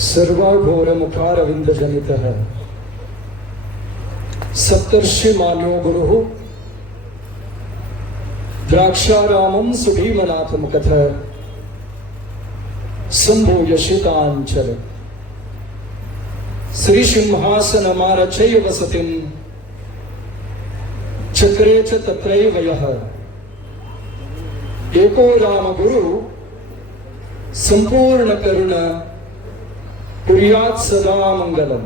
सर्वाघोर मुखार अविंद जनित है सप्तर्षि मान्यो गुरु द्राक्षारामम सर्वाघोरमुखारविन्दजनितः। कथ गुरुः यशितांचल श्री सिंहासन मारचय वसतिम चक्रे च तत्रैव यः। एको संपूर्ण करुणा ಕುರಿಯಾತ್ ಸದಾ ಮಂಗಲಂ.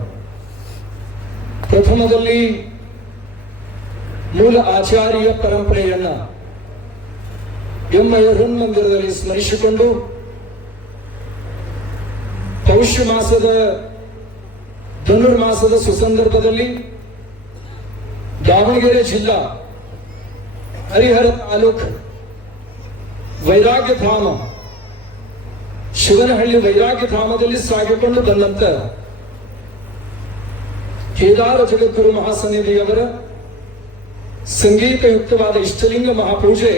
ಪ್ರಥಮದಲ್ಲಿ ಮೂಲ ಆಚಾರ್ಯ ಪರಂಪರೆಯನ್ನ ಎಮ್ಮ ಮಂದಿರದಲ್ಲಿ ಸ್ಮರಿಸಿಕೊಂಡು ಪೌಷ್ಯ ಮಾಸದ, ಧನುರ್ಮಾಸದ ಸುಸಂದರ್ಭದಲ್ಲಿ ದಾವಣಗೆರೆ ಜಿಲ್ಲಾ ಹರಿಹರ ತಾಲೂಕು ವೈರಾಗ್ಯ ಧಾಮ ಶಿವನಹಳ್ಳಿ ವೈರಾಗ್ಯ ಧಾಮದಲ್ಲಿ ಸಾಗಿಕೊಂಡು ಬಂದಂತ ಕೇದಾರ ಜಗದ್ಗುರು ಮಹಾಸನ್ನಿಧಿಯವರ ಸಂಗೀತಯುಕ್ತವಾದ ಇಷ್ಟಲಿಂಗ ಮಹಾಪೂಜೆ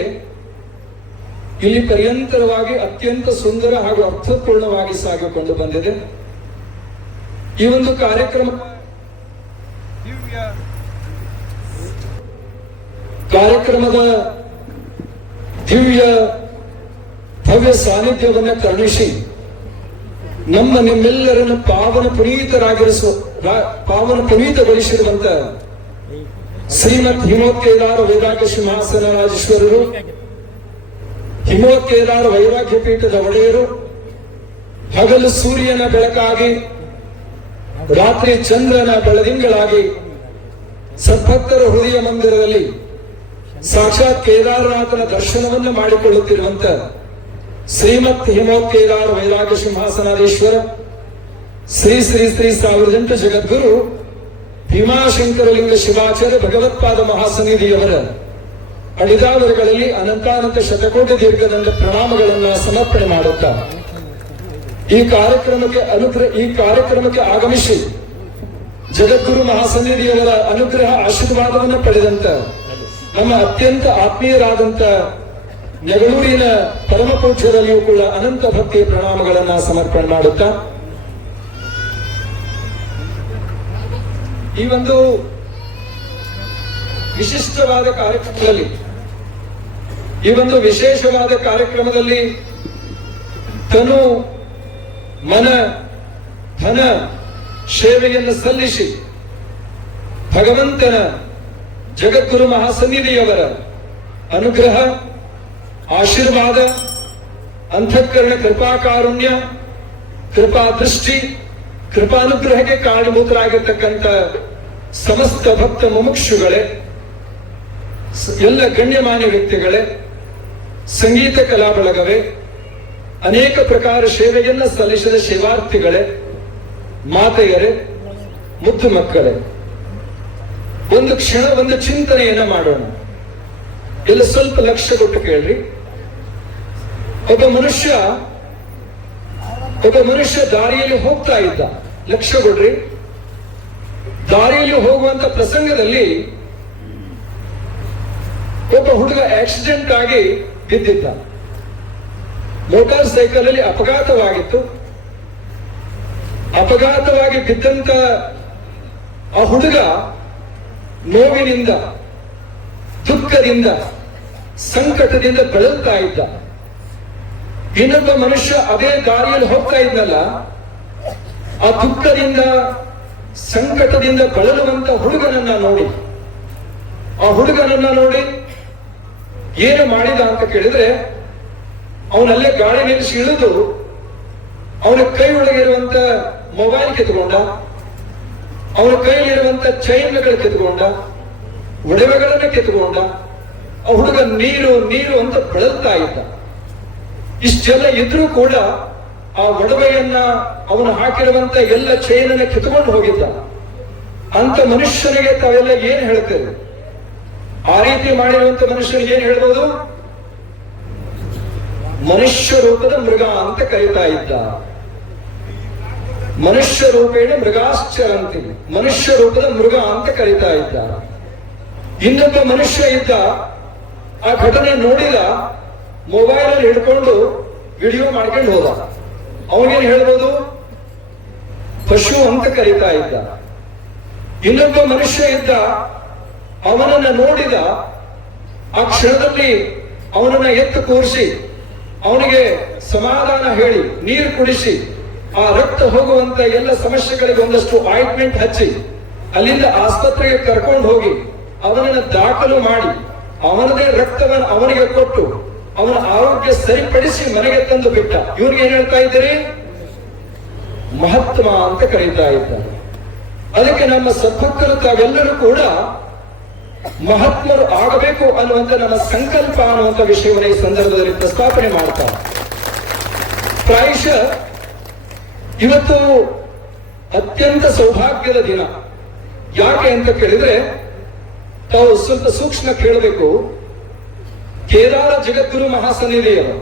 ಇಲ್ಲಿ ಪರ್ಯಂತರವಾಗಿ ಅತ್ಯಂತ ಸುಂದರ ಹಾಗೂ ಅರ್ಥಪೂರ್ಣವಾಗಿ ಸಾಗಿಕೊಂಡು ಬಂದಿದೆ. ಈ ಒಂದು ಕಾರ್ಯಕ್ರಮ ಕಾರ್ಯಕ್ರಮದ ದಿವ್ಯ ಭವ್ಯ ಸಾನ್ನಿಧ್ಯವನ್ನ ಕರುಣಿಸಿ ನಮ್ಮ ನಿಮ್ಮೆಲ್ಲರನ್ನು ಪಾವನ ಪುನೀತರಾಗಿರಿಸುವ ಪಾವನ ಪುನೀತಗೊಳಿಸಿರುವಂತ ಶ್ರೀಮತ್ ಹಿಮೋತ್ಕೇದಾರ ವೈರಾಗ್ಯ ಸಿಂಹಾಸನ ರಾಜೇಶ್ವರರು ಹಿಮೋತ್ಕೇದಾರ ವೈರಾಗ್ಯ ಪೀಠದ ಒಡೆಯರು, ಹಗಲು ಸೂರ್ಯನ ಬೆಳಕಾಗಿ, ರಾತ್ರಿ ಚಂದ್ರನ ಬೆಳದಿಂಗಳಾಗಿ, ಸದ್ಭಕ್ತರ ಹೃದಯ ಮಂದಿರದಲ್ಲಿ ಸಾಕ್ಷಾತ್ ಕೇದಾರನಾಥನ ದರ್ಶನವನ್ನು ಮಾಡಿಕೊಳ್ಳುತ್ತಿರುವಂತ ಶ್ರೀಮತ್ ಹಿಮೋತ್ಕೇದಾರ ವೈರಾಗ್ಯ ಸಿಂಹಾಸನಾಧೀಶ್ವರ, ಶ್ರೀ ಶ್ರೀ ಶ್ರೀ ಸಾವಿರದ ಎಂಟು ಜಗದ್ಗುರು ಭೀಮಾಶಂಕರಲಿಂಗ ಶಿವಾಚಾರ್ಯ ಭಗವತ್ಪಾದ ಮಹಾಸನ್ನಿಧಿಯವರ ಅಡಿದಾವರುಗಳಲ್ಲಿ ಅನಂತಾನಂತ ಶತಕೋಟಿ ದೀರ್ಘದಂಡ ಪ್ರಣಾಮಗಳನ್ನ ಸಮರ್ಪಣೆ ಮಾಡುತ್ತಾ ಈ ಕಾರ್ಯಕ್ರಮಕ್ಕೆ ಅನುಗ್ರಹ, ಈ ಕಾರ್ಯಕ್ರಮಕ್ಕೆ ಆಗಮಿಸಿ ಜಗದ್ಗುರು ಮಹಾಸನ್ನಿಧಿಯವರ ಅನುಗ್ರಹ ಆಶೀರ್ವಾದವನ್ನು ಪಡೆದಂತ ನಮ್ಮ ಅತ್ಯಂತ ಆತ್ಮೀಯರಾದಂತ ನೆಗಳೂರಿನ ಪರಮ ಕೂಡ ಅನಂತ ಭಕ್ತಿಯ ಪ್ರಣಾಮಗಳನ್ನ ಸಮರ್ಪಣೆ ಮಾಡುತ್ತಾ. ಈ ಒಂದು ವಿಶಿಷ್ಟವಾದ ಕಾರ್ಯಕ್ರಮದಲ್ಲಿ, ಈ ಒಂದು ವಿಶೇಷವಾದ ಕಾರ್ಯಕ್ರಮದಲ್ಲಿ ತನು ಮನ, ಧನ, ಸೇವೆಯನ್ನು ಸಲ್ಲಿಸಿ ಭಗವಂತನ ಜಗದ್ಗುರು ಮಹಾಸನ್ನಿಧಿಯವರ ಅನುಗ್ರಹ ಆಶೀರ್ವಾದ ಅಂತಃಕರಣ ಕೃಪಾಕಾರುಣ್ಯ ಕೃಪಾ ದೃಷ್ಟಿ ಕೃಪಾನುಗ್ರಹಕ್ಕೆ ಕಾರಣಭೂತರಾಗಿರ್ತಕ್ಕಂಥ ಸಮಸ್ತ ಭಕ್ತ ಮುಮುಕ್ಷುಗಳೇ ಎಲ್ಲ ಗಣ್ಯಮಾನ್ಯ ವ್ಯಕ್ತಿಗಳೇ, ಸಂಗೀತ ಕಲಾ ಬಳಗವೇ ಅನೇಕ ಪ್ರಕಾರ ಸೇವೆಯನ್ನ ಸಲ್ಲಿಸಿದ ಸೇವಾರ್ಥಿಗಳೇ, ಮಾತೆಯರೇ, ಮುದ್ದು ಮಕ್ಕಳೇ, ಒಂದು ಕ್ಷಣ, ಒಂದು ಚಿಂತನೆಯನ್ನ ಮಾಡೋಣ. ಎಲ್ಲ ಸ್ವಲ್ಪ ಲಕ್ಷ್ಯ ಕೊಟ್ಟು ಕೇಳ್ರಿ. ಒಬ್ಬ ಮನುಷ್ಯ ಒಬ್ಬ ಮನುಷ್ಯ ದಾರಿಯಲ್ಲಿ ಹೋಗ್ತಾ ಇದ್ದ. ಲಕ್ಷ್ಯ ಕೊಡ್ರಿ. ದಾರಿಯಲ್ಲಿ ಹೋಗುವಂತ ಪ್ರಸಂಗದಲ್ಲಿ ಒಬ್ಬ ಹುಡುಗ ಆಕ್ಸಿಡೆಂಟ್ ಆಗಿ ಬಿದ್ದಿದ್ದ. ಮೋಟಾರ್ ಸೈಕಲ್ ಅಲ್ಲಿ ಅಪಘಾತವಾಗಿತ್ತು. ಅಪಘಾತವಾಗಿ ಬಿದ್ದಂತ ಆ ಹುಡುಗ ನೋವಿನಿಂದ, ದುಃಖದಿಂದ, ಸಂಕಟದಿಂದ ಬಳಲ್ತಾ ಇದ್ದ. ಇನ್ನೊಬ್ಬ ಮನುಷ್ಯ ಅದೇ ದಾರಿಯಲ್ಲಿ ಹೋಗ್ತಾ ಇದ್ನಲ್ಲ, ಆ ದುಃಖದಿಂದ, ಸಂಕಟದಿಂದ ಬಳಲುವಂತ ಹುಡುಗನನ್ನ ನೋಡಿ. ಆ ಹುಡುಗನನ್ನ ನೋಡಿ ಏನು ಮಾಡಿದ ಅಂತ ಕೇಳಿದ್ರೆ, ಅವನಲ್ಲೇ ಗಾಳಿ ನಿಲ್ಲಿಸಿ ಇಳಿದು ಅವನ ಕೈ ಒಳಗಿರುವಂತ ಮೊಬೈಲ್ ಕಿತ್ಕೊಂಡ, ಅವನ ಕೈಯಲ್ಲಿರುವಂತ ಚೈನ್ಗಳು ಕಿತ್ಕೊಂಡ, ಒಡವೆಗಳನ್ನ ಕಿತ್ಕೊಂಡ, ಆ ಹುಡುಗ ನೀರು ನೀರು ಅಂತ ಬಳಲ್ತಾ ಇದ್ದ. ಇಷ್ಟೆಲ್ಲ ಇದ್ರೂ ಕೂಡ ಆ ಒಡವೆಯನ್ನ ಅವನು ಹಾಕಿರುವಂತ ಎಲ್ಲ ಚೈನನ್ನ ಕಿತ್ಕೊಂಡು ಹೋಗಿದ್ದ. ಅಂತ ಮನುಷ್ಯನಿಗೆ ತಾವೆಲ್ಲ ಏನ್ ಹೇಳ್ತೇವೆ ಆ ರೀತಿ ಮಾಡಿರುವಂತ ಮನುಷ್ಯನಿಗೆ ಏನ್ ಹೇಳ್ಬೋದು? ಮನುಷ್ಯ ರೂಪದ ಮೃಗ ಅಂತ ಕರೀತಾ ಇದ್ದ. ಮನುಷ್ಯ ರೂಪೇಣ ಮೃಗಾಶ್ಚರಂತಿ. ಮನುಷ್ಯ ರೂಪದ ಮೃಗ ಅಂತ ಕರೀತಾ ಇದ್ದ. ಇನ್ನೊಬ್ಬ ಮನುಷ್ಯ ಇದ್ದ. ಆ ಘಟನೆ ನೋಡಿದ. ಮೊಬೈಲ್ ಅಲ್ಲಿ ಹಿಡ್ಕೊಂಡು ವಿಡಿಯೋ ಮಾಡ್ಕೊಂಡು ಹೋದ. ಅವನೇನ್ ಹೇಳ್ಬೋದು? ಪಶು ಅಂತ ಕರೀತಾ ಇದ್ದ. ಇನ್ನೊಬ್ಬ ಮನುಷ್ಯ ಇದ್ದ. ಅವನನ್ನ ನೋಡಿದ. ಆ ಕ್ಷಣದಲ್ಲಿ ಅವನನ್ನ ಎತ್ತು ಕೂರಿಸಿ, ಅವನಿಗೆ ಸಮಾಧಾನ ಹೇಳಿ, ನೀರು ಕುಡಿಸಿ, ಆ ರಕ್ತ ಹೋಗುವಂತ ಎಲ್ಲ ಸಮಸ್ಯೆಗಳಿಗೆ ಒಂದಷ್ಟು ಆಯಿಂಟ್ಮೆಂಟ್ ಹಚ್ಚಿ, ಅಲ್ಲಿಂದ ಆಸ್ಪತ್ರೆಗೆ ಕರ್ಕೊಂಡು ಹೋಗಿ, ಅವನನ್ನ ದಾಖಲು ಮಾಡಿ, ಅವನದೇ ರಕ್ತವನ್ನು ಅವನಿಗೆ ಕೊಟ್ಟು ಅವನ ಆರೋಗ್ಯ ಸರಿಪಡಿಸಿ ಮನೆಗೆ ತಂದು ಬಿಟ್ಟ. ಇವ್ರಿಗೆ ಏನ್ ಹೇಳ್ತಾ ಇದ್ದೀರಿ? ಮಹಾತ್ಮ ಅಂತ ಕರೀತಾ ಇದ್ದಾರೆ. ಅದಕ್ಕೆ ನಮ್ಮ ಸದ್ಭಕ್ತರು ತಾವೆಲ್ಲರೂ ಕೂಡ ಮಹಾತ್ಮರು ಆಗಬೇಕು ಅನ್ನುವಂತ ನಮ್ಮ ಸಂಕಲ್ಪ ಅನ್ನುವಂಥ ವಿಷಯವನ್ನು ಈ ಸಂದರ್ಭದಲ್ಲಿ ಪ್ರಸ್ತಾಪನೆ ಮಾಡ್ತಾರೆ ಪ್ರಾಯಶ ಇವತ್ತು ಅತ್ಯಂತ ಸೌಭಾಗ್ಯದ ದಿನ. ಯಾಕೆ ಅಂತ ಕೇಳಿದ್ರೆ ತಾವು ಸ್ವಲ್ಪ ಸೂಕ್ಷ್ಮ ಕೇಳಬೇಕು. ಕೇದಾರ ಜಗದ್ಗುರು ಮಹಾಸನ್ನಿಧಿಯರು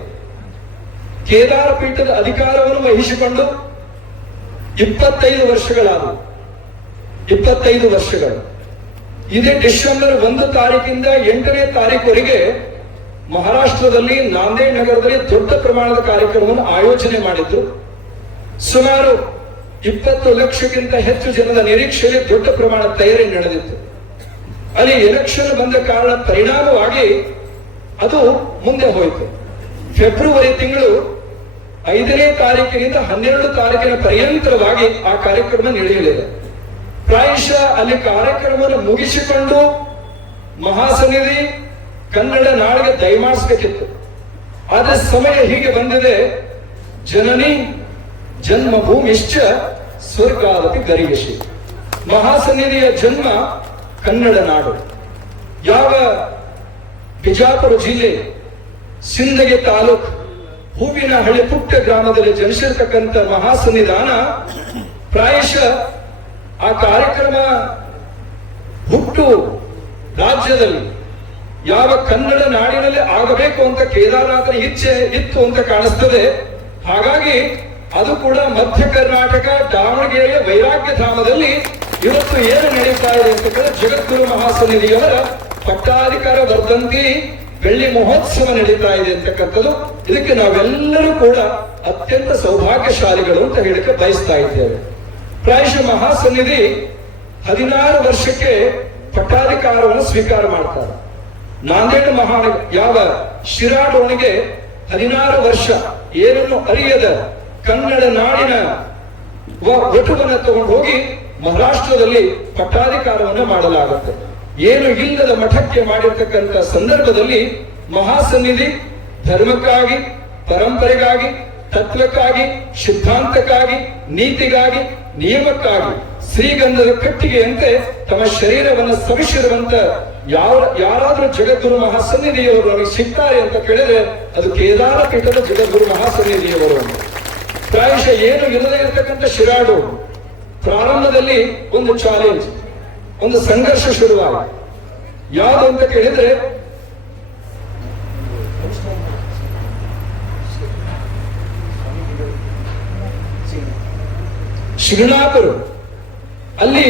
ಕೇದಾರ ಪೀಠದ ಅಧಿಕಾರವನ್ನು ವಹಿಸಿಕೊಂಡು ಇಪ್ಪತ್ತೈದು ವರ್ಷಗಳಾದವು. ಇಪ್ಪತ್ತೈದು ವರ್ಷಗಳು. ಇದೇ ಡಿಸೆಂಬರ್ ಒಂದು ತಾರೀಕಿಂದ ಎಂಟನೇ ತಾರೀಕುವರೆಗೆ ಮಹಾರಾಷ್ಟ್ರದಲ್ಲಿ ನಾಂದೇಡ್ ನಗರದಲ್ಲಿ ದೊಡ್ಡ ಪ್ರಮಾಣದ ಕಾರ್ಯಕ್ರಮವನ್ನು ಆಯೋಜನೆ ಮಾಡಿದ್ದು ಸುಮಾರು ಇಪ್ಪತ್ತು ಲಕ್ಷಕ್ಕಿಂತ ಹೆಚ್ಚು ಜನದ ನಿರೀಕ್ಷೆಯಲ್ಲಿ ದೊಡ್ಡ ಪ್ರಮಾಣದ ತಯಾರಿ ನಡೆದಿತ್ತು. ಅಲ್ಲಿ ಎಲೆಕ್ಷನ್ ಬಂದ ಕಾರಣ ಪರಿಣಾಮವಾಗಿ ಅದು ಮುಂದೆ ಹೋಯಿತು. ಫೆಬ್ರವರಿ ತಿಂಗಳು ಐದನೇ ತಾರೀಕಿನಿಂದ ಹನ್ನೆರಡು ತಾರೀಕಿನ ಪರ್ಯಂತರವಾಗಿ ಆ ಕಾರ್ಯಕ್ರಮ ನಡೆಯಲಿದೆ. ಪ್ರಾಯಶಃ ಅಲ್ಲಿ ಕಾರ್ಯಕ್ರಮವನ್ನು ಮುಗಿಸಿಕೊಂಡು ಮಹಾಸನಿಧಿ ಕನ್ನಡ ನಾಡಿಗೆ ದಯಮಾಡಿಸ್ಬೇಕಿತ್ತು ಆದ್ರೆ ಸಮಯ ಹೀಗೆ ಬಂದಿದೆ, ಜನನಿ ಜನ್ಮಭೂಮಿಶ್ಚ ಸ್ವರ್ಗಾಲಪಿ ಗರಿಯಶಿ ಮಹಾಸನಿಧಿಯ ಜನ್ಮ ಕನ್ನಡ ನಾಡು. ಯಾವ ಬಿಜಾಪುರ ಜಿಲ್ಲೆ ಸಿಂದಗಿ ತಾಲೂಕ್ ಹೂವಿನ ಹಳೆ ಪುಟ್ಟ ಗ್ರಾಮದಲ್ಲಿ ಜನಿಸಿರ್ತಕ್ಕಂಥ ಮಹಾಸನ್ನಿಧಾನ, ಪ್ರಾಯಶಃ ಆ ಕಾರ್ಯಕ್ರಮ ಹುಟ್ಟು ರಾಜ್ಯದಲ್ಲಿ ಯಾವ ಕನ್ನಡ ನಾಡಿನಲ್ಲಿ ಆಗಬೇಕು ಅಂತ ಕೇದಾರನಾಥನ ಇಚ್ಛೆ ಇತ್ತು ಅಂತ ಕಾಣಿಸ್ತದೆ. ಹಾಗಾಗಿ ಅದು ಕೂಡ ಮಧ್ಯ ಕರ್ನಾಟಕ, ದಾವಣಗೆರೆಯ ವೈರಾಗ್ಯ ಧಾಮದಲ್ಲಿ ಇವತ್ತು ಏನು ನಡೀತಾ ಇದೆ ಅಂತ ಜಗದ್ಗುರು ಮಹಾಸನ್ನಿಧಿಯವರ ಪಟ್ಟಾಧಿಕಾರ ವರ್ಧಂತಿ ಬೆಳ್ಳಿ ಮಹೋತ್ಸವ ನಡೀತಾ ಇದೆ ಅಂತಕ್ಕಂಥದ್ದು. ಇದಕ್ಕೆ ನಾವೆಲ್ಲರೂ ಕೂಡ ಅತ್ಯಂತ ಸೌಭಾಗ್ಯಶಾಲಿಗಳು ಅಂತ ಹೇಳಿಕೆ ಬಯಸ್ತಾ ಇದ್ದೇವೆ. ಪ್ರಾಯಶಃ ಮಹಾಸನ್ನಿಧಿ ಹದಿನಾರು ವರ್ಷಕ್ಕೆ ಪಟ್ಟಾಧಿಕಾರವನ್ನು ಸ್ವೀಕಾರ ಮಾಡ್ತಾರೆ. ನಾಂದೇಡ್ ಮಹಾ ಯಾವ ಶಿರಾಡೋಣಿಗೆ ಹದಿನಾರು ವರ್ಷ ಏನನ್ನು ಅರಿಯದ ಕನ್ನಡ ನಾಡಿನ ಒಟುವನ್ನು ತಗೊಂಡು ಹೋಗಿ ಮಹಾರಾಷ್ಟ್ರದಲ್ಲಿ ಪಟ್ಟಾಧಿಕಾರವನ್ನು ಮಾಡಲಾಗುತ್ತೆ. ಏನು ಇಲ್ಲದ ಮಠಕ್ಕೆ ಮಾಡಿರ್ತಕ್ಕಂಥ ಸಂದರ್ಭದಲ್ಲಿ ಮಹಾಸನ್ನಿಧಿ ಧರ್ಮಕ್ಕಾಗಿ, ಪರಂಪರೆಗಾಗಿ, ತತ್ವಕ್ಕಾಗಿ, ಸಿದ್ಧಾಂತಕ್ಕಾಗಿ, ನೀತಿಗಾಗಿ, ನಿಯಮಕ್ಕಾಗಿ, ಶ್ರೀಗಂಧದ ಕಟ್ಟಿಗೆಯಂತೆ ತಮ್ಮ ಶರೀರವನ್ನು ಸವಿಸಿರುವಂತ ಯಾರ, ಯಾರಾದ್ರೂ ಜಗದ್ಗುರು ಮಹಾಸನ್ನಿಧಿಯವರು ನಮಗೆ ಸಿಗ್ತಾರೆ ಅಂತ ಕೇಳಿದ್ರೆ ಅದು ಕೇದಾರ ಪೀಠದ ಜಗದ್ಗುರು ಮಹಾಸನ್ನಿಧಿಯವರು. ಪ್ರಾಯಶಃ ಏನು ಇಲ್ಲದೆ ಇರತಕ್ಕಂಥ ಶಿರಾಡು. ಪ್ರಾರಂಭದಲ್ಲಿ ಒಂದು ಚಾಲೆಂಜ್ ಒಂದು ಸಂಘರ್ಷ ಶುರುವಾಗ ಯಾವ ಅಂತ ಕೇಳಿದ್ರೆ ಶಿವನಾಥರು ಅಲ್ಲಿ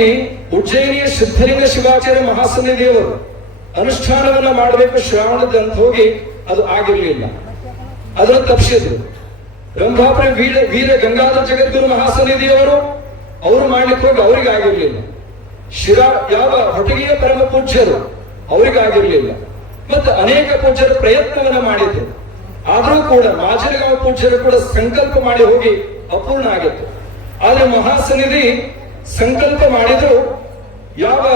ಉಜ್ಜಯಿನಿಯ ಸಿದ್ಧಲಿಂಗ ಶಿವಾಚಾರ್ಯ ಮಹಾಸನ್ನಿಧಿಯವರು ಅನುಷ್ಠಾನವನ್ನ ಮಾಡಬೇಕು ಶ್ರಾವಣದ ಅಂತ ಹೋಗಿ ಅದು ಆಗಿರಲಿಲ್ಲ. ಅದನ್ನು ತಪ್ಪಿಸಿದ್ರು ರಂಭಾಪುರ ವೀರ ವೀರ ಗಂಗಾಧರ ಜಗದ್ಗುರು ದೇವರು ಅವರು ಮಾಡ್ಲಿಕ್ಕೆ ಹೋಗಿ ಅವರಿಗೆ ಆಗಿರ್ಲಿಲ್ಲ. ಶಿರಾ ಯಾವ ಹೊಟಗಿಯ ಪರಮ ಪೂಜ್ಯರು? ಅವರಿಗಾಗಿರ್ಲಿಲ್ಲ. ಮತ್ತು ಅನೇಕ ಪೂಜ್ಯರು ಪ್ರಯತ್ನವನ್ನ ಮಾಡಿದ್ರು. ಆದರೂ ಕೂಡ ಮಾಜರಗಾವ ಪೂಜ್ಯರು ಕೂಡ ಸಂಕಲ್ಪ ಮಾಡಿ ಹೋಗಿ ಅಪೂರ್ಣ ಆಗಿತ್ತು. ಆದ್ರೆ ಮಹಾಸನ್ನಿಧಿ ಸಂಕಲ್ಪ ಮಾಡಿದ್ರು ಯಾವ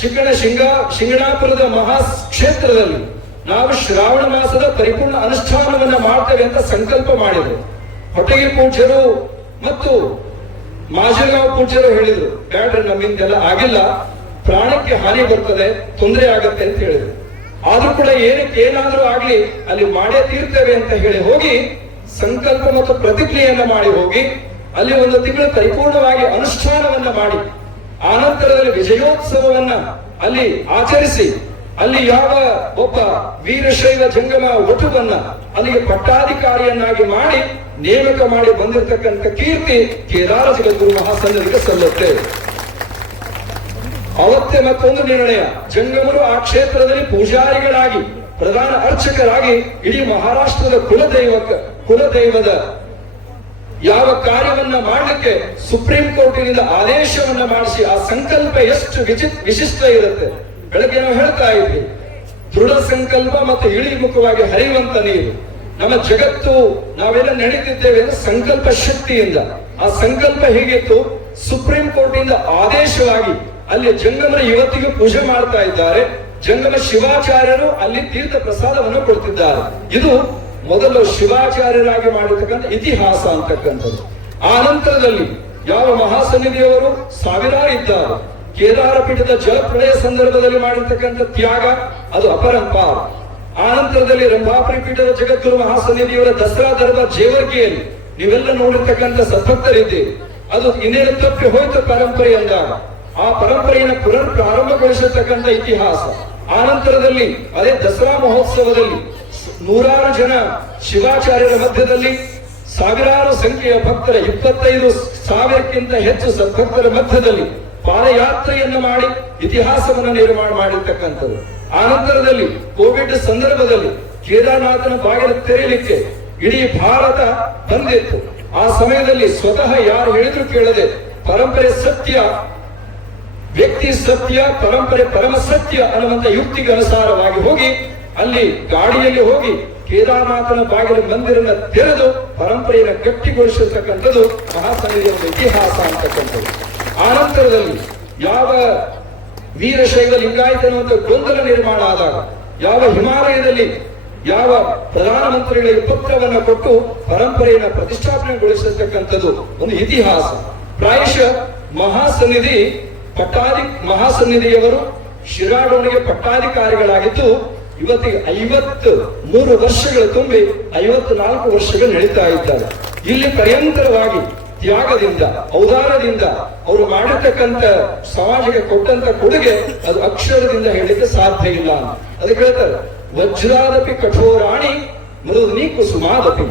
ಶಿಂಗಣ ಶಿಂಗ ಶಿಂಗಣಾಪುರದ ಮಹಾ ಕ್ಷೇತ್ರದಲ್ಲಿ ನಾವು ಶ್ರಾವಣ ಮಾಸದ ಪರಿಪೂರ್ಣ ಅನುಷ್ಠಾನವನ್ನ ಮಾಡ್ತೇವೆ ಅಂತ ಸಂಕಲ್ಪ ಮಾಡಿದ್ರು. ಹೊಟ್ಟೆಗೆ ಪೂಜ್ಯರು ಮತ್ತು ಮಾಜಗಾಂವ್ ಪೂಜ್ಯರು ಹೇಳಿದ್ರು, ಬ್ಯಾಡ್ರಿ, ನಮ್ಮಿಂದೆಲ್ಲ ಆಗಿಲ್ಲ. ಪ್ರಾಣಕ್ಕೆ ಹಾನಿ ಬರ್ತದೆ, ತೊಂದರೆ ಆಗತ್ತೆ ಅಂತ ಹೇಳಿದ್ರು. ಆದ್ರೂ ಕೂಡ ಏನಕ್ಕೆ ಏನಾದ್ರೂ ಆಗ್ಲಿ, ಅಲ್ಲಿ ಮಾಡೇ ತೀರ್ತೇವೆ ಅಂತ ಹೇಳಿ ಹೋಗಿ, ಸಂಕಲ್ಪ ಮತ್ತು ಪ್ರತಿಕ್ರಿಯೆಯನ್ನ ಮಾಡಿ ಹೋಗಿ, ಅಲ್ಲಿ ಒಂದು ತಿಂಗಳು ಪರಿಪೂರ್ಣವಾಗಿ ಅನುಷ್ಠಾನವನ್ನ ಮಾಡಿ ಆನಂತರದಲ್ಲಿ ವಿಜಯೋತ್ಸವವನ್ನ ಅಲ್ಲಿ ಆಚರಿಸಿ ಅಲ್ಲಿ ಯಾವ ಒಬ್ಬ ವೀರಶೈವ ಜಂಗಮ ಒಟುವನ್ನ ಅಲ್ಲಿಗೆ ಪಟ್ಟಾಧಿಕಾರಿಯನ್ನಾಗಿ ಮಾಡಿ ನೇಮಕ ಮಾಡಿ ಬಂದಿರತಕ್ಕಂಥ ಕೀರ್ತಿ ಕೇದಾರ ಜಗದ್ಗುರು ಮಹಾಸನ್ನಿಗೆ ಸಲ್ಲುತ್ತೆ. ಅವತ್ತೆ ಮತ್ತೊಂದು ನಿರ್ಣಯ. ಜಂಗಮರು ಆ ಕ್ಷೇತ್ರದಲ್ಲಿ ಪೂಜಾರಿಗಳಾಗಿ, ಪ್ರಧಾನ ಅರ್ಚಕರಾಗಿ ಇಡೀ ಮಹಾರಾಷ್ಟ್ರದ ಕುಲದೈವ ಕುಲದೈವದ ಯಾವ ಕಾರ್ಯವನ್ನ ಮಾಡಲಿಕ್ಕೆ ಸುಪ್ರೀಂ ಕೋರ್ಟಿನಿಂದ ಆದೇಶವನ್ನ ಮಾಡಿಸಿ ಆ ಸಂಕಲ್ಪ ಎಷ್ಟು ವಿಚಿತ್ ವಿಶಿಷ್ಟ ಇರುತ್ತೆ. ಬೆಳಗ್ಗೆ ನಾವು ಹೇಳ್ತಾ ಇದ್ವಿ ದೃಢ ಸಂಕಲ್ಪ ಮತ್ತು ಇಳಿಮುಖವಾಗಿ ಹರಿಯುವಂತ ನೀರು. ನಮ್ಮ ಜಗತ್ತು ನಾವೆಲ್ಲ ನಡೀತಿದ್ದೇವೆ ಅಂದ್ರೆ ಸಂಕಲ್ಪ ಶಕ್ತಿಯಿಂದ. ಆ ಸಂಕಲ್ಪ ಹೇಗಿತ್ತು? ಸುಪ್ರೀಂ ಕೋರ್ಟಿಂದ ಆದೇಶವಾಗಿ ಅಲ್ಲಿ ಜಂಗಮರ ಇವತ್ತಿಗೂ ಪೂಜೆ ಮಾಡ್ತಾ ಇದ್ದಾರೆ. ಜಂಗಮ ಶಿವಾಚಾರ್ಯರು ಅಲ್ಲಿ ತೀರ್ಥ ಪ್ರಸಾದವನ್ನು ಕೊಡ್ತಿದ್ದಾರೆ. ಇದು ಮೊದಲು ಶಿವಾಚಾರ್ಯರಾಗಿ ಮಾಡಿರ್ತಕ್ಕಂಥ ಇತಿಹಾಸ ಅಂತಕ್ಕಂಥದ್ದು. ಆ ನಂತರದಲ್ಲಿ ಯಾವ ಮಹಾಸನ್ನಿಧಿಯವರು ಸಾವಿರಾರು ಇದ್ದಾರೆ. ಕೇದಾರ ಪೀಠದ ಸಂದರ್ಭದಲ್ಲಿ ಮಾಡಿರ್ತಕ್ಕಂಥ ತ್ಯಾಗ, ಅದು ಅಪರಂಪಾರ ಆ ನಂತರದಲ್ಲಿ ರಂಭಾಪುರಿ ಪೀಠದ ಜಗದ್ಗುರು ಮಹಾಸನ್ನಿಧಿಯವರ ದಸರಾ ದರ್ಬಾರ್ ಜೇವರ್ಗಿಯಲ್ಲಿ ನೀವೆಲ್ಲ ನೋಡಿರ್ತಕ್ಕಂಥ ಸದ್ಭಕ್ತರಿದ್ದೀರಿ ಅದು ಇನ್ನೇನು ತಪ್ಪಿ ಹೋಯ್ತು ಪರಂಪರೆ ಅಂದಾಗ ಆ ಪರಂಪರೆಯನ್ನು ಪುನರ್ ಪ್ರಾರಂಭಗೊಳಿಸಿರ್ತಕ್ಕಂಥ ಇತಿಹಾಸ. ಆ ನಂತರದಲ್ಲಿ ಅದೇ ದಸರಾ ಮಹೋತ್ಸವದಲ್ಲಿ ನೂರಾರು ಜನ ಶಿವಾಚಾರ್ಯರ ಮಧ್ಯದಲ್ಲಿ ಸಾವಿರಾರು ಸಂಖ್ಯೆಯ ಭಕ್ತರ, ಇಪ್ಪತ್ತೈದು ಸಾವಿರಕ್ಕಿಂತ ಹೆಚ್ಚು ಸದ್ಭಕ್ತರ ಮಧ್ಯದಲ್ಲಿ ಪಾದಯಾತ್ರೆಯನ್ನು ಮಾಡಿ ಇತಿಹಾಸವನ್ನು ನಿರ್ಮಾಣ ಮಾಡಿರ್ತಕ್ಕಂಥದ್ದು. ಆ ನಂತರದಲ್ಲಿ ಕೋವಿಡ್ ಸಂದರ್ಭದಲ್ಲಿ ಕೇದಾರನಾಥನ ಬಾಗಿಲು ತೆರೆಯಲಿಕ್ಕೆ ಇಡೀ ಭಾರತ ಬಂದಿತ್ತು. ಆ ಸಮಯದಲ್ಲಿ ಸ್ವತಃ ಯಾರು ಹೇಳಿದ್ರು ಕೇಳದೆ ಪರಂಪರೆ ಸತ್ಯ, ವ್ಯಕ್ತಿ ಸತ್ಯ, ಪರಂಪರೆ ಪರಮ ಸತ್ಯ ಅನ್ನುವಂತ ಯುಕ್ತಿಗೆ ಅನುಸಾರವಾಗಿ ಹೋಗಿ ಅಲ್ಲಿ ಗಾಡಿಯಲ್ಲಿ ಹೋಗಿ ಕೇದಾರನಾಥನ ಬಾಗಿಲು ಮಂದಿರನ ತೆರೆದು ಪರಂಪರೆಯನ್ನು ಗಟ್ಟಿಗೊಳಿಸಿರ್ತಕ್ಕಂಥದ್ದು ಮಹಾಸಂಘದ ಇತಿಹಾಸ ಅಂತಕ್ಕಂಥದ್ದು. ಆ ನಂತರದಲ್ಲಿ ಯಾವ ವೀರಶೈವ ಲಿಂಗಾಯತ ಅನ್ನುವಂಥ ಗೊಂದಲ ನಿರ್ಮಾಣ ಆದಾಗ, ಯಾವ ಹಿಮಾಲಯದಲ್ಲಿ ಯಾವ ಪ್ರಧಾನಮಂತ್ರಿಗಳಿಗೆ ಪತ್ರವನ್ನು ಕೊಟ್ಟು ಪರಂಪರೆಯನ್ನು ಪ್ರತಿಷ್ಠಾಪನೆಗೊಳಿಸತಕ್ಕಂಥದ್ದು ಒಂದು ಇತಿಹಾಸ. ಪ್ರಾಯಶಃ ಮಹಾಸನ್ನಿಧಿ ಪಟ್ಟಾಧಿ ಮಹಾಸನ್ನಿಧಿಯವರು ಶಿರಾಡೋಣಿಗೆ ಪಟ್ಟಾಧಿಕಾರಿಗಳಾಗಿದ್ದು, ಇವತ್ತಿಗೆ ಐವತ್ತು ಮೂರು ವರ್ಷಗಳ ತುಂಬಿ ಐವತ್ತು ನಾಲ್ಕು ವರ್ಷಗಳು ನಡೀತಾ ಇದ್ದಾರೆ. ಇಲ್ಲಿ ಪರ್ಯಂತರವಾಗಿ ತ್ಯಾಗದಿಂದ, ಔದಾರದಿಂದ ಅವರು ಮಾಡತಕ್ಕಂತ ಸಮಾಜಕ್ಕೆ ಕೊಟ್ಟಂತ ಕೊಡುಗೆ ಅದು ಅಕ್ಷರದಿಂದ ಹೇಳಿಕ್ಕೆ ಸಾಧ್ಯ ಇಲ್ಲ. ಅದಕ್ಕೆ ಹೇಳ್ತಾರೆ, ವಜ್ರಾದಪಿ ಕಠೋರಾಣಿ ಮೃದುನಿ ಕುಸುಮಾದಪಿ.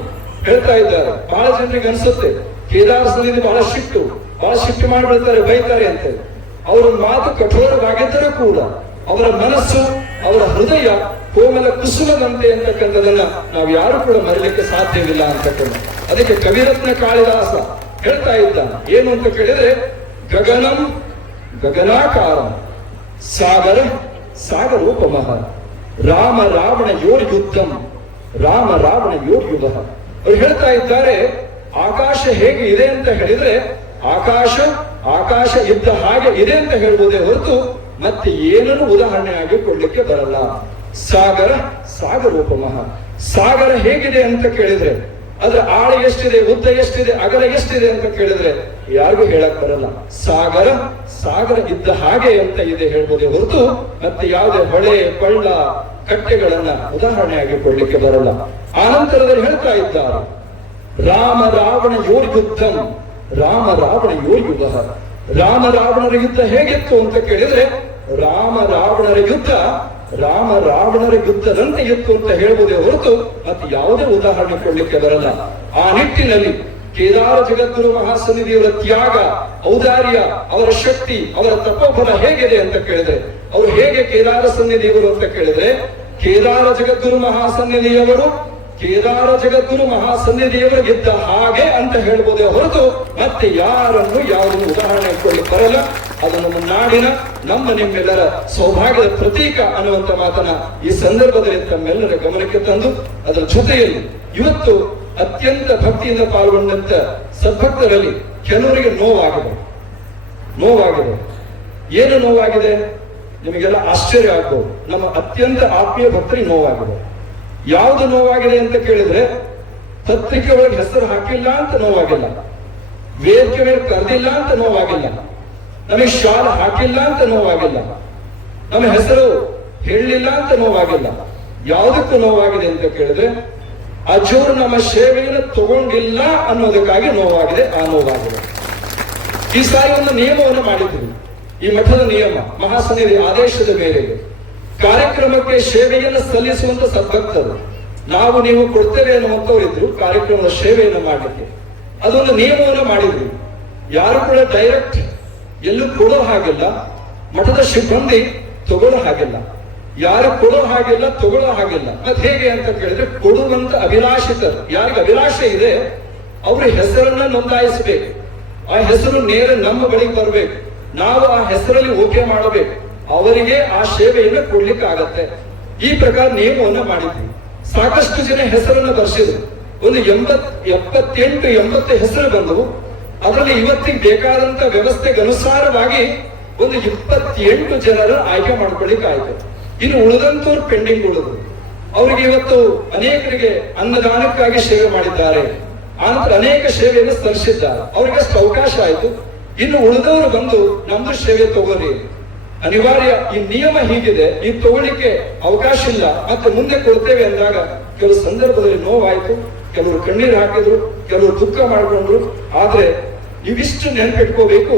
ಹೇಳ್ತಾ ಇದ್ದಾರೆ. ಬಹಳ ಜನರಿಗೆ ಅನ್ಸುತ್ತೆ ಕೇದಾರಸದಿಂದ ಬಹಳ ಶಿಟ್ಟು ಬಹಳ ಶಿಟ್ಟು ಮಾಡಿಬಿಡ್ತಾರೆ ಬೈತಾರೆ ಅಂತ. ಅವರ ಮಾತು ಕಠೋರವಾಗಿದ್ದರೂ ಕೂಡ ಅವರ ಮನಸ್ಸು, ಅವರ ಹೃದಯ ಕೋಮಲ ಕುಸುಮದಂತೆ ಅಂತಕ್ಕಂಥದನ್ನ ನಾವು ಯಾರು ಕೂಡ ಮರಿಲಿಕ್ಕೆ ಸಾಧ್ಯವಿಲ್ಲ ಅಂತಕ್ಕಂಥ ಅದಕ್ಕೆ ಕವಿರತ್ನ ಕಾಳಿದಾಸ ಹೇಳ್ತಾ ಇದ್ದಾನೆ. ಏನು ಅಂತ ಕೇಳಿದ್ರೆ ಗಗನಂ ಗಗನಾಕಾರ ಸಾಗರ ಸಾಗರೋಪಮಃ ರಾಮ ರಾವಣ ಯೋರ್ ಯುದ್ಧಂ, ರಾಮ ರಾವಣ ಯೋರ್ ಯುಧ ಅವ್ರು ಹೇಳ್ತಾ ಇದ್ದಾರೆ, ಆಕಾಶ ಹೇಗೆ ಇದೆ ಅಂತ ಹೇಳಿದ್ರೆ, ಆಕಾಶ ಆಕಾಶ ಇದ್ದ ಹಾಗೆ ಇದೆ ಅಂತ ಹೇಳ್ಬೋದೇ ಹೊರತು ಮತ್ತೆ ಏನನ್ನು ಉದಾಹರಣೆಯಾಗಿ ಕೊಡ್ಲಿಕ್ಕೆ ಬರಲ್ಲ. ಸಾಗರ ಸಾಗರೋಪಮಃ ಸಾಗರ ಹೇಗಿದೆ ಅಂತ ಕೇಳಿದ್ರೆ ಅದ್ರ ಆಳ ಎಷ್ಟಿದೆ, ಉದ್ದ ಎಷ್ಟಿದೆ, ಅಗಲ ಎಷ್ಟಿದೆ ಅಂತ ಕೇಳಿದ್ರೆ ಯಾರಿಗೂ ಹೇಳಕ್ ಬರಲ್ಲ. ಸಾಗರ ಸಾಗರ ಇದ್ದ ಹಾಗೆ ಅಂತ ಇದೆ ಹೇಳ್ಬೋದೇ ಹೊರತು ಮತ್ತೆ ಯಾವುದೇ ಹೊಳೆ ಪಳ್ಳ ಕಟ್ಟೆಗಳನ್ನ ಉದಾಹರಣೆಯಾಗಿ ಕೊಡ್ಲಿಕ್ಕೆ ಬರಲ್ಲ. ಆನಂತರದಲ್ಲಿ ಹೇಳ್ತಾ ಇದ್ದಾರೆ, ರಾಮ ರಾವಣ ಯೋರ್ ರಾಮ ರಾವಣ ಯೋರ್ ರಾಮ ರಾವಣರ ಯುದ್ಧ ಹೇಗಿತ್ತು ಅಂತ ಕೇಳಿದ್ರೆ, ರಾಮ ರಾವಣರ ಯುದ್ಧ ರಾಮ ರಾವಣರ ಯುದ್ಧದಂತೆ ಇತ್ತು ಅಂತ ಹೇಳುವುದೇ ಹೊರತು ಮತ್ತೆ ಯಾವುದೇ ಉದಾಹರಣೆ ಕೊಡ್ಲಿಕ್ಕೆ ಬರಲ್ಲ. ಆ ನಿಟ್ಟಿನಲ್ಲಿ ಕೇದಾರ ಜಗದ್ಗುರು ಮಹಾಸನ್ನಿಧಿಯವರ ತ್ಯಾಗ, ಔದಾರ್ಯ, ಅವರ ಶಕ್ತಿ, ಅವರ ತಪೋಫಲ ಹೇಗಿದೆ ಅಂತ ಕೇಳಿದ್ರೆ, ಅವರು ಹೇಗೆ ಕೇದಾರ ಸನ್ನಿಧಿಯವರು ಅಂತ ಕೇಳಿದ್ರೆ, ಕೇದಾರ ಜಗದ್ಗುರು ಮಹಾಸನ್ನಿಧಿಯವರು ಕೇದಾರ ಜಗದ್ಗುರು ಮಹಾಸನ್ನಿಧಿಯವರು ಗೆದ್ದ ಹಾಗೆ ಅಂತ ಹೇಳ್ಬೋದೇ ಹೊರತು ಮತ್ತೆ ಯಾರನ್ನು ಯಾವುದನ್ನು ಉದಾಹರಣೆ ಕೊಡಲು ಬರಲ್ಲ. ಅದು ನಮ್ಮ ನಾಡಿನ ನಮ್ಮ ನಿಮ್ಮೆಲ್ಲರ ಸೌಭಾಗ್ಯದ ಪ್ರತೀಕ ಅನ್ನುವಂತ ಮಾತನ್ನ ಈ ಸಂದರ್ಭದಲ್ಲಿ ತಮ್ಮೆಲ್ಲರ ಗಮನಕ್ಕೆ ತಂದು, ಅದರ ಜೊತೆಯಲ್ಲಿ ಇವತ್ತು ಅತ್ಯಂತ ಭಕ್ತಿಯಿಂದ ಪಾಲ್ಗೊಂಡಂತ ಸದ್ಭಕ್ತರಲ್ಲಿ ಕೆಲವರಿಗೆ ನೋವಾಗಬಹುದು. ನೋವಾಗಿದೆ ಏನು ನೋವಾಗಿದೆ? ನಿಮಗೆಲ್ಲ ಆಶ್ಚರ್ಯ ಆಗ್ಬೋದು. ನಮ್ಮ ಅತ್ಯಂತ ಆತ್ಮೀಯ ಭಕ್ತರಿಗೆ ನೋವಾಗಿದೆ ಯಾವುದು ನೋವಾಗಿದೆ ಅಂತ ಕೇಳಿದ್ರೆ ಪತ್ರಿಕೆ ಒಳಗೆ ಹೆಸರು ಹಾಕಿಲ್ಲ ಅಂತ ನೋವಾಗಿಲ್ಲ. ವೇದಿಕೆ ಮೇಲೆ ಕರೆದಿಲ್ಲ ಅಂತ ನೋವಾಗಿಲ್ಲ. ನಮಗೆ ಶಾಲ್ ಹಾಕಿಲ್ಲ ಅಂತ ನೋವಾಗಿಲ್ಲ. ನಮ್ಮ ಹೆಸರು ಹೇಳಲಿಲ್ಲ ಅಂತ ನೋವಾಗಿಲ್ಲ. ಯಾವುದಕ್ಕೂ ನೋವಾಗಿದೆ ಅಂತ ಕೇಳಿದ್ರೆ, ಅಜೂರ್ ನಮ್ಮ ಸೇವೆಯನ್ನು ತಗೊಂಡಿಲ್ಲ ಅನ್ನೋದಕ್ಕಾಗಿ ನೋವಾಗಿದೆ, ಆ ನೋವಾಗಿದೆ. ಈ ಸಾರಿ ಒಂದು ನಿಯಮವನ್ನು ಮಾಡಿದ್ವಿ ಈ ಮಠದ ನಿಯಮ ಮಹಾಸನಿಧಿ ಆದೇಶದ ಮೇರೆಗೆ. ಕಾರ್ಯಕ್ರಮಕ್ಕೆ ಸೇವೆಯನ್ನು ಸಲ್ಲಿಸುವಂತ ಸದ್ಭಕ್ತರು. ನಾವು ನೀವು ಕೊಡ್ತೇವೆ ಅನ್ನುವಂಥವ್ರಿದ್ರು ಕಾರ್ಯಕ್ರಮದ ಸೇವೆಯನ್ನು ಮಾಡಲಿಕ್ಕೆ. ಅದೊಂದು ನಿಯಮವನ್ನು ಮಾಡಿದ್ವಿ ಯಾರು ಕೂಡ ಡೈರೆಕ್ಟ್ ಎಲ್ಲೂ ಕೊಡೋ ಹಾಗಿಲ್ಲ. ಮಠದ ಸಿಬ್ಬಂದಿ ತಗೊಳ್ಳೋ ಹಾಗಿಲ್ಲ. ಯಾರು ಕೊಡೋ ಹಾಗಿಲ್ಲ, ತಗೊಳ್ಳೋ ಹಾಗಿಲ್ಲ. ಅದ್ ಹೇಗೆ ಅಂತ ಕೇಳಿದ್ರೆ ಕೊಡುವಂತ ಅಭಿಲಾಷಿತರು. ಯಾರಿಗೆ ಅಭಿಲಾಷೆ ಇದೆ, ಅವ್ರ ಹೆಸರನ್ನ ನೋಂದಾಯಿಸಬೇಕು. ಆ ಹೆಸರು ನೇರ ನಮ್ಮ ಬಳಿಗೆ ಬರಬೇಕು. ನಾವು ಆ ಹೆಸರಲ್ಲಿ ಓಕೆ ಮಾಡಬೇಕು. ಅವರಿಗೆ ಆ ಸೇವೆಯನ್ನು ಕೊಡ್ಲಿಕ್ಕೆ ಆಗತ್ತೆ. ಈ ಪ್ರಕಾರ ನಿಯಮವನ್ನ ಮಾಡಿದ್ವಿ. ಸಾಕಷ್ಟು ಜನ ಹೆಸರನ್ನ ಬರ್ಸಿದ್ರು. ಒಂದು ಎಂಬತ್, ಎಪ್ಪತ್ತೆಂಟು, ಎಂಬತ್ತು ಹೆಸರು ಬಂದವು. ಅದರಲ್ಲಿ ಇವತ್ತಿಗೆ ಬೇಕಾದಂತ ವ್ಯವಸ್ಥೆಗೆ ಅನುಸಾರವಾಗಿ ಒಂದು ಇಪ್ಪತ್ತೆಂಟು ಜನರು ಆಯ್ಕೆ ಮಾಡ್ಕೊಳ್ಳಿಕ್ ಆಯ್ತು ಇನ್ನು ಉಳಿದಂತವ್ರು ಪೆಂಡಿಂಗ್ ಉಳಿದ್ರು ಅವರಿಗೆ ಇವತ್ತು ಅನೇಕರಿಗೆ ಅನ್ನದಾನಕ್ಕಾಗಿ ಸೇವೆ ಮಾಡಿದ್ದಾರೆ. ಆನಂತರ ಅನೇಕ ಸೇವೆಯನ್ನು ಸಲ್ಲಿಸಿದ್ದಾರೆ. ಅವರಿಗೆ ಅವಕಾಶ ಆಯ್ತು. ಇನ್ನು ಉಳಿದವರು ಬಂದು ನಮ್ದು ಸೇವೆ ತಗೋರಿ ಅನಿವಾರ್ಯ ಈ ನಿಯಮ ಹೀಗಿದೆ. ಈ ತಗೊಳ್ಳಿಕ್ಕೆ ಅವಕಾಶ ಇಲ್ಲ. ಮತ್ತೆ ಮುಂದೆ ಕೊಡ್ತೇವೆ ಅಂದಾಗ ಕೆಲವು ಸಂದರ್ಭದಲ್ಲಿ ನೋವಾಯ್ತು. ಕೆಲವರು ಕಣ್ಣೀರು ಹಾಕಿದ್ರು. ಕೆಲವರು ದುಃಖ ಮಾಡಿಕೊಂಡ್ರು. ಆದ್ರೆ ನೀವಿಷ್ಟು ನೆನಪಿಟ್ಕೋಬೇಕು.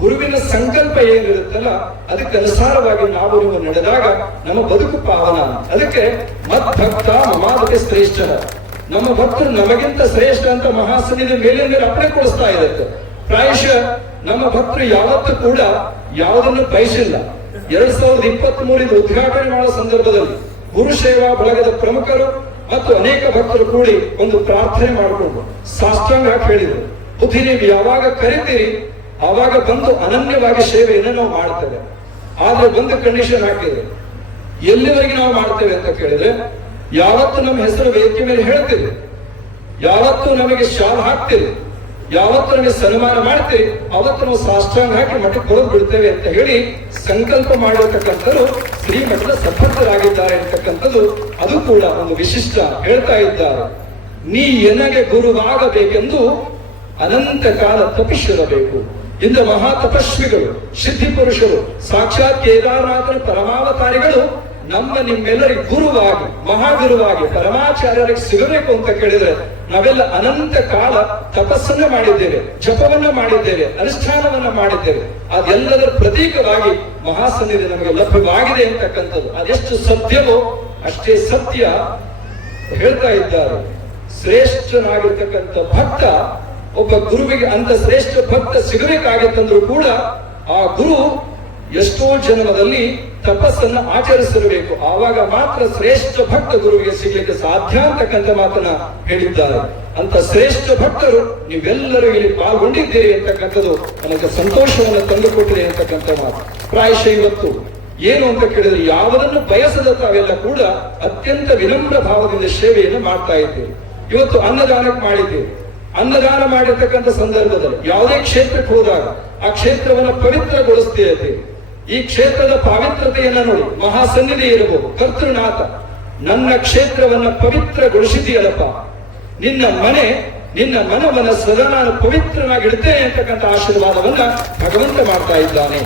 ಗುರುವಿನ ಸಂಕಲ್ಪ ಏನಿರುತ್ತಲ್ಲ, ಅದಕ್ಕೆ ಅನುಸಾರವಾಗಿ ನಾವು ನೀವು ನಡೆದಾಗ ನಮ್ಮ ಬದುಕು ಪಾವನ. ಅದಕ್ಕೆ ಮದ್ಭಕ್ತ ಮಮಾದಕ್ಕೆ ಶ್ರೇಷ್ಠ ನಮ್ಮ ಭಕ್ತರು ನಮಗಿಂತ ಶ್ರೇಷ್ಠ ಅಂತ ಮಹಾಸನಿದ ಮೇಲೆ ಮೇಲೆ ಅಪ್ಪಣೆ ಕೊಡಿಸ್ತಾ ಇರುತ್ತೆ ಪ್ರಾಯಶಃ ನಮ್ಮ ಭಕ್ತರು ಯಾವತ್ತೂ ಕೂಡ ಯಾವುದನ್ನು ಬಯಸಿಲ್ಲ. ಎರಡ್ ಸಾವಿರದ ಇಪ್ಪತ್ತ್ ಮೂರಿಂದ ಉದ್ಘಾಟನೆ ಮಾಡುವ ಸಂದರ್ಭದಲ್ಲಿ ಗುರು ಸೇವಾ ಬಳಗದ ಪ್ರಮುಖರು ಮತ್ತು ಅನೇಕ ಭಕ್ತರು ಕೂಡಿ ಒಂದು ಪ್ರಾರ್ಥನೆ ಮಾಡಿಕೊಂಡು ಸಾಷ್ಟಾಂಗ ಹೇಳಿದ್ರು. ಬುದ್ಧಿ ನೀವು ಯಾವಾಗ ಕರಿತೀರಿ. ಆವಾಗ ಬಂದು ಅನನ್ಯವಾಗಿ ಸೇವೆಯನ್ನು ನಾವು ಮಾಡ್ತೇವೆ. ಆದ್ರೆ ಒಂದು ಕಂಡೀಷನ್ ಹಾಕಿದ್ರೆ, ಎಲ್ಲಿವರೆಗೆ ನಾವು ಮಾಡ್ತೇವೆ ಅಂತ ಕೇಳಿದ್ರೆ, ಯಾವತ್ತು ನಮ್ಮ ಹೆಸರು ವೇದಿಕೆ ಮೇಲೆ ಹೇಳ್ತೀರಿ. ಯಾವತ್ತು ನಮಗೆ ಶಾಲ್ ಹಾಕ್ತೀರಿ. ಯಾವತ್ತು ನಮಗೆ ಸನ್ಮಾನ ಮಾಡ್ತೀರಿ. ಅವತ್ತು ನಾವು ಸಾಷ್ಟಾಂಗ ಹಾಕಿ ಮಠಕ್ಕೆ ಹೋಗಿ ಬಿಡ್ತೇವೆ ಅಂತ ಹೇಳಿ ಸಂಕಲ್ಪ ಮಾಡಿರ್ತಕ್ಕಂಥದ್ದು ಶ್ರೀಮಠದ ಸಫಲರಾಗಿದ್ದಾರೆ ಅಂತಕ್ಕಂಥದ್ದು, ಅದು ಕೂಡ ಒಂದು ವಿಶಿಷ್ಟ ಹೇಳ್ತಾ ಇದ್ದಾರೆ. ನೀ ಎನಗೆ ಗುರುವಾಗಬೇಕೆಂದು ಅನಂತ ಕಾಲ ತಪಿಸಿರಬೇಕು ಇಂದ ಮಹಾ ತಪಸ್ವಿಗಳು, ಸಿದ್ಧಿ ಪುರುಷರು, ಸಾಕ್ಷಾತ್ ಕೇದಾರನಾಥನ ಪರಮಾವತಾರಿಗಳು ನಮ್ಮ ನಿಮ್ಮೆಲ್ಲರಿಗೆ ಗುರುವಾಗಿ, ಮಹಾಗುರುವಾಗಿ, ಪರಮಾಚಾರ್ಯರಿಗೆ ಸಿಗಬೇಕು ಅಂತ ಕೇಳಿದ್ರೆ ನಾವೆಲ್ಲ ಅನಂತ ಕಾಲ ತಪಸ್ಸನ್ನ ಮಾಡಿದ್ದೇವೆ, ಜಪವನ್ನ ಮಾಡಿದ್ದೇವೆ, ಅನುಷ್ಠಾನವನ್ನ ಮಾಡಿದ್ದೇವೆ. ಅದೆಲ್ಲದರ ಪ್ರತೀಕವಾಗಿ ಮಹಾಸನ್ನಿಧಿ ನಮಗೆ ಲಭ್ಯವಾಗಿದೆ ಅಂತಕ್ಕಂಥದ್ದು. ಅದೆಷ್ಟು ಸತ್ಯವೋ ಅಷ್ಟೇ ಸತ್ಯ ಹೇಳ್ತಾ ಇದ್ದಾರೆ. ಶ್ರೇಷ್ಠನಾಗಿರ್ತಕ್ಕಂಥ ಭಕ್ತ ಒಬ್ಬ ಗುರುವಿಗೆ ಅಂತ ಶ್ರೇಷ್ಠ ಭಕ್ತ ಸಿಗಬೇಕಾಗಿತ್ತಂದ್ರೂ ಕೂಡ ಆ ಗುರು ಎಷ್ಟೋ ಜನ್ಮದಲ್ಲಿ ತಪಸ್ಸನ್ನ ಆಚರಿಸಿರಬೇಕು ಆವಾಗ ಮಾತ್ರ ಶ್ರೇಷ್ಠ ಭಕ್ತ ಗುರುವಿಗೆ ಸಿಗ್ಲಿಕ್ಕೆ ಸಾಧ್ಯ ಅಂತಕ್ಕಂಥ ಮಾತನ್ನ ಹೇಳಿದ್ದಾರೆ. ಅಂತ ಶ್ರೇಷ್ಠ ಭಕ್ತರು ನೀವೆಲ್ಲರೂ ಇಲ್ಲಿ ಪಾಲ್ಗೊಂಡಿದ್ದೀರಿ ಅಂತಕ್ಕಂಥದ್ದು ನನಗೆ ಸಂತೋಷವನ್ನು ತಂದುಕೊಟ್ಟಿದೆ ಅಂತಕ್ಕಂಥ ಮಾತು. ಪ್ರಾಯಶಃ ಇವತ್ತು ಏನು ಅಂತ ಕೇಳಿದ್ರೆ ಯಾವುದನ್ನು ಬಯಸದ ತಾವೆಲ್ಲ ಕೂಡ ಅತ್ಯಂತ ವಿನಮ್ರ ಭಾವದಿಂದ ಸೇವೆಯನ್ನು ಮಾಡ್ತಾ ಇದ್ದೇವೆ ಇವತ್ತು ಅನ್ನದಾನಕ್ಕೆ ಮಾಡಿದ್ದೇವೆ ಅನ್ನದಾನ ಮಾಡಿರ್ತಕ್ಕಂಥ ಸಂದರ್ಭದಲ್ಲಿ ಯಾವುದೇ ಕ್ಷೇತ್ರಕ್ಕೆ ಹೋದಾಗ ಆ ಕ್ಷೇತ್ರವನ್ನು ಪವಿತ್ರಗೊಳಿಸ್ತೇವೆ ಈ ಕ್ಷೇತ್ರದ ಪಾವಿತ್ರತೆಯನ್ನ ನೋಡಿ, ಮಹಾಸನ್ನಿಧಿ ಇರಬಹುದು. ಕರ್ತೃನಾಥ, ನನ್ನ ಕ್ಷೇತ್ರವನ್ನ ಪವಿತ್ರಗೊಳಿಸಿದೆಯಲ್ಲಪ್ಪ ನಿನ್ನ ಮನೆ, ನಿನ್ನ ಮನವನ್ನ ಸದಾ ನಾನು ಪವಿತ್ರನಾಗಿ ಇಡ್ತೇನೆ ಅಂತಕ್ಕಂಥ ಆಶೀರ್ವಾದವನ್ನ ಭಗವಂತ ಮಾಡ್ತಾ ಇದ್ದಾನೆ.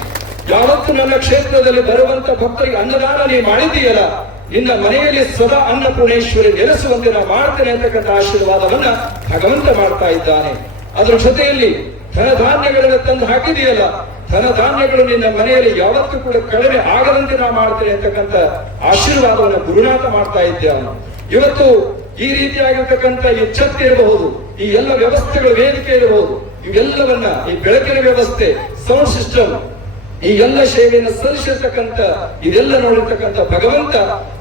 ಯಾವತ್ತು ನನ್ನ ಕ್ಷೇತ್ರದಲ್ಲಿ ಬರುವಂತ ಭಕ್ತರಿಗೆ ಅನ್ನದಾನ ನೀ ಮಾಡಿದೀಯಲ್ಲ ನಿನ್ನ ಮನೆಯಲ್ಲಿ ಸದಾ ಅನ್ನಪೂರ್ಣೇಶ್ವರಿ ನೆಲೆಸುವಂತೆ ನಾವು ಮಾಡ್ತೇನೆ ಅಂತಕ್ಕಂಥ ಆಶೀರ್ವಾದವನ್ನ ಭಗವಂತ ಮಾಡ್ತಾ ಇದ್ದಾನೆ. ಅದರ ಜೊತೆಯಲ್ಲಿ ಧನಧಾನ್ಯಗಳನ್ನ ತಂದು ಹಾಕಿದೆಯಲ್ಲ ಧನಧಾನ್ಯಗಳು ನಿನ್ನ ಮನೆಯಲ್ಲಿ ಯಾವತ್ತೂ ಕೂಡ ಕಡಿಮೆ ಆಗದಂತೆ ನಾವು ಮಾಡ್ತೇನೆ ಅಂತಕ್ಕಂಥ ಆಶೀರ್ವಾದವನ್ನು ಗುರುನಾಥ ಮಾಡ್ತಾ ಇದ್ದಾನೆ. ಇವತ್ತು ಈ ರೀತಿಯಾಗಿರ್ತಕ್ಕಂಥ ಛತ್ ಇರಬಹುದು, ಈ ಎಲ್ಲ ವ್ಯವಸ್ಥೆಗಳು ವೇದಿಕೆ ಇರಬಹುದು, ಇವೆಲ್ಲವನ್ನ ಈ ಬೆಳಕಿನ ವ್ಯವಸ್ಥೆ, ಸೌಂಡ್ ಸಿಸ್ಟಮ್ ಈ ಎಲ್ಲ ಸೇವೆಯನ್ನು ಸಲ್ಲಿಸಿರ್ತಕ್ಕಂತ ಇದೆಲ್ಲ ನೋಡಿರ್ತಕ್ಕಂಥ ಭಗವಂತ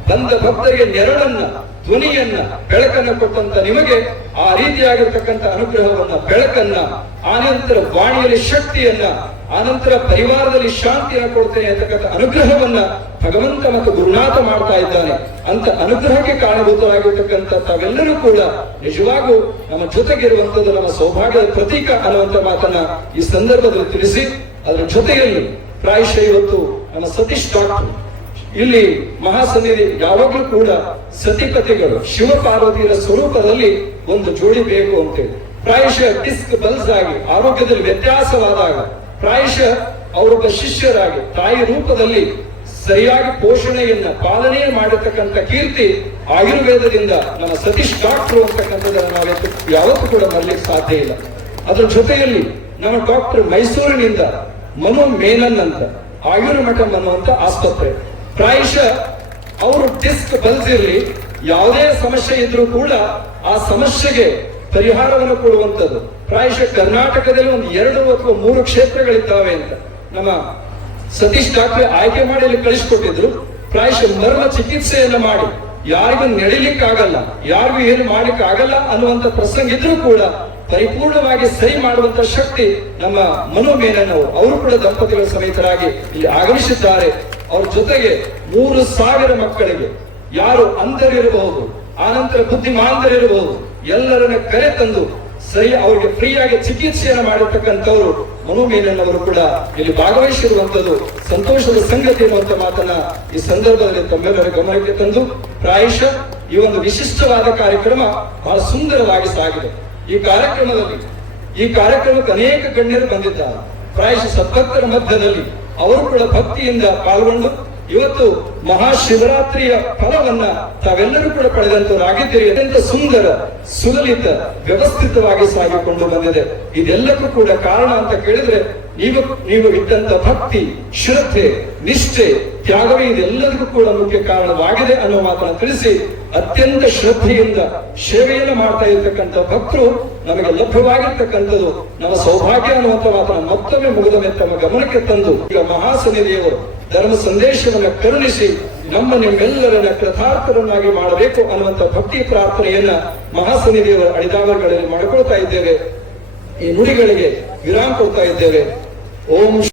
ಬಂದ ಭಕ್ತರಿಗೆ ನೆರಳನ್ನ, ಧ್ವನಿಯನ್ನ, ಬೆಳಕನ್ನ ಕೊಟ್ಟಂತ ನಿಮಗೆ ಆ ರೀತಿಯಾಗಿರ್ತಕ್ಕಂಥ ಅನುಗ್ರಹವನ್ನ, ಬೆಳಕನ್ನ ಆನಂತರ ವಾಣಿಯಲ್ಲಿ ಶಕ್ತಿಯನ್ನ ಆನಂತರ ಪರಿವಾರದಲ್ಲಿ ಶಾಂತಿಯನ್ನು ಕೊಡ್ತೇನೆ ಅಂತಕ್ಕಂಥ ಅನುಗ್ರಹವನ್ನ ಭಗವಂತ ಮತ್ತು ಗುರುನಾಥ ಮಾಡ್ತಾ ಇದ್ದಾನೆ. ಅಂತ ಅನುಗ್ರಹಕ್ಕೆ ಕಾರಣಭೂತರಾಗಿರ್ತಕ್ಕಂಥ ತಾವೆಲ್ಲರೂ ಕೂಡ ನಿಜವಾಗೂ ನಮ್ಮ ಜೊತೆಗಿರುವಂತದ್ದು, ನಮ್ಮ ಸೌಭಾಗ್ಯದ ಪ್ರತೀಕ ಅನ್ನುವಂತ ಮಾತನ್ನ ಈ ಸಂದರ್ಭದಲ್ಲಿ ತಿಳಿಸಿ, ಅದರ ಜೊತೆಯಲ್ಲಿ ಪ್ರಾಯಶಃ ಇವತ್ತು ನಮ್ಮ ಸತೀಶ್ ಡಾಕ್ಟರ್. ಇಲ್ಲಿ ಮಹಾಸನ್ನಿಧಿ ಯಾವಾಗಲೂ ಕೂಡ ಸತಿಪತಿಗಳು ಶಿವ ಪಾರ್ವತಿಯರ ಸ್ವರೂಪದಲ್ಲಿ ಒಂದು ಜೋಡಿ ಬೇಕು ಅಂತೇಳಿ ಪ್ರಾಯಶಃ ಡಿಸ್ಕ್ ಬಲ್ಸ್ ಆಗಿ ಆರೋಗ್ಯದಲ್ಲಿ ವ್ಯತ್ಯಾಸವಾದಾಗ, ಪ್ರಾಯಶಃ ಅವರೊಬ್ಬ ಶಿಷ್ಯರಾಗಿ, ತಾಯಿ ರೂಪದಲ್ಲಿ ಸರಿಯಾಗಿ ಪೋಷಣೆಯನ್ನ ಪಾಲನೆ ಮಾಡಿರ್ತಕ್ಕಂಥ ಕೀರ್ತಿ ಆಯುರ್ವೇದದಿಂದ ನಮ್ಮ ಸತೀಶ್ ಡಾಕ್ಟರ್ ಅಂತಕ್ಕಂಥದ್ದನ್ನು ನಾವು ಯಾವತ್ತೂ ಕೂಡ ಮರಲಿಕ್ಕೆ ಸಾಧ್ಯ ಇಲ್ಲ. ಅದರ ಜೊತೆಯಲ್ಲಿ ನಮ್ಮ ಡಾಕ್ಟರ್ ಮೈಸೂರಿನಿಂದ ಮನು ಮೇನನ್ ಅಂತ ಆಯುರ್ಮಠಂ ಅನ್ನುವಂತ ಆಸ್ಪತ್ರೆ. ಪ್ರಾಯಶ ಅವರು ಡಿಸ್ಕ್ ಬಲ್ಸಿರ್ಲಿ, ಯಾವುದೇ ಸಮಸ್ಯೆ ಇದ್ರೂ ಕೂಡ ಆ ಸಮಸ್ಯೆಗೆ ಪರಿಹಾರವನ್ನು ಕೊಡುವಂತದ್ದು ಪ್ರಾಯಶಃ ಕರ್ನಾಟಕದಲ್ಲಿ ಒಂದು ಎರಡು ಅಥವಾ ಮೂರು ಕ್ಷೇತ್ರಗಳಿದ್ದಾವೆ ಅಂತ. ನಮ್ಮ ಸತೀಶ್ ಡಾಕ್ಟರ್ ಆಯ್ಕೆ ಮಾಡಿ ಅಲ್ಲಿ ಕಳಿಸ್ಕೊಟ್ಟಿದ್ರು. ಪ್ರಾಯಶಃ ಮರ್ಮ ಚಿಕಿತ್ಸೆಯನ್ನ ಮಾಡಿ. ಯಾರಿಗೂ ನಡಿಲಿಕ್ಕಾಗಲ್ಲ. ಯಾರಿಗೂ ಏನು ಮಾಡ್ಲಿಕ್ಕೆ ಆಗಲ್ಲ ಅನ್ನುವಂತ ಪ್ರಸಂಗ ಇದ್ರೂ ಕೂಡ ಪರಿಪೂರ್ಣವಾಗಿ ಸಹಿ ಮಾಡುವಂತ ಶಕ್ತಿ ನಮ್ಮ ಮನೋಮೇನವರು ಅವರು ಕೂಡ ದಂಪತಿಗಳ ಸಮೇತರಾಗಿ ಇಲ್ಲಿ ಆಗಮಿಸಿದ್ದಾರೆ. ಅವ್ರ ಜೊತೆಗೆ ಮೂರು ಸಾವಿರ ಮಕ್ಕಳಿಗೆ ಯಾರು ಅಂಧರಿರಬಹುದು, ಆನಂತರ ಬುದ್ಧಿಮಾಂಧರಿರಬಹುದು ಎಲ್ಲರನ್ನ ಕರೆ ತಂದು ಸರಿ ಅವರಿಗೆ ಫ್ರೀಯಾಗಿ ಚಿಕಿತ್ಸೆಯನ್ನು ಮಾಡಿರ್ತಕ್ಕಂಥವ್ರು ಮನೋಮೇನವರು ಕೂಡ ಇಲ್ಲಿ ಭಾಗವಹಿಸಿರುವಂತದ್ದು ಸಂತೋಷದ ಸಂಗತಿ ಎನ್ನುವಂತ ಮಾತನ್ನ ಈ ಸಂದರ್ಭದಲ್ಲಿ ತಮ್ಮೆಲ್ಲರ ಗಮನಕ್ಕೆ ತಂದು, ಪ್ರಾಯಶಃ ಈ ಒಂದು ವಿಶಿಷ್ಟವಾದ ಕಾರ್ಯಕ್ರಮ ಬಹಳ ಸುಂದರವಾಗಿ ಸಾಗಿದೆ. ಈ ಕಾರ್ಯಕ್ರಮದಲ್ಲಿ ಈ ಕಾರ್ಯಕ್ರಮಕ್ಕೆ ಅನೇಕ ಗಣ್ಯರು ಬಂದಿದ್ದಾರೆ. ಪ್ರಾಯಶಃ ಸತ್ತರ ಮಧ್ಯದಲ್ಲಿ ಅವರು ಭಕ್ತಿಯಿಂದ ಪಾಲ್ಗೊಂಡು ಇವತ್ತು ಮಹಾಶಿವರಾತ್ರಿಯ ಫಲವನ್ನ ತಾವೆಲ್ಲರೂ ಕೂಡ ಪಡೆದಂತವರಾಗಿದ್ದೀರಿ ಅತ್ಯಂತ ಸುಂದರ, ಸುಲಲಿತ, ವ್ಯವಸ್ಥಿತವಾಗಿ ಸಾಗಿಕೊಂಡು ಬಂದಿದೆ. ಇದೆಲ್ಲಕ್ಕೂ ಕೂಡ ಕಾರಣ ಅಂತ ಕೇಳಿದ್ರೆ ನೀವು ನೀವು ಇದ್ದಂತ ಭಕ್ತಿ, ಶ್ರದ್ಧೆ, ನಿಷ್ಠೆ, ತ್ಯಾಗವೇ ಇದೆಲ್ಲದಕ್ಕೂ ಕೂಡ ಮುಖ್ಯ ಕಾರಣವಾಗಿದೆ ಅನ್ನೋ ಮಾತನ್ನು ತಿಳಿಸಿ ಅತ್ಯಂತ ಶ್ರದ್ಧೆಯಿಂದ ಸೇವೆಯನ್ನು ಮಾಡ್ತಾ ಇರತಕ್ಕಂಥ ಭಕ್ತರು ನಮಗೆ ಲಭ್ಯವಾಗಿರ್ತಕ್ಕಂಥದ್ದು, ನಮ್ಮ ಸೌಭಾಗ್ಯ ಅನ್ನುವಂಥ ಮಾತನ್ನು ಮತ್ತೊಮ್ಮೆ ಮುಗಿದ ತಮ್ಮ ಗಮನಕ್ಕೆ ತಂದು ಈಗ ಮಹಾಸನಿಧಿಯವರು ಧರ್ಮ ಸಂದೇಶವನ್ನು ಕರುಣಿಸಿ ನಮ್ಮ ನಿಮ್ಮೆಲ್ಲರನ್ನ ಕೃತಾರ್ಥರನ್ನಾಗಿ ಮಾಡಬೇಕು ಅನ್ನುವಂತ ಭಕ್ತಿ ಪ್ರಾರ್ಥನೆಯನ್ನ ಮಹಾಸನಿಧಿಯವರ ಅಡಿದಾವಗಳಲ್ಲಿ ಮಾಡಿಕೊಳ್ತಾ ಇದ್ದೇವೆ. ಈ ನುಡಿಗಳಿಗೆ ವಿರಾಮ ಕೊಡ್ತಾ ಇದ್ದೇವೆ. ಓಂ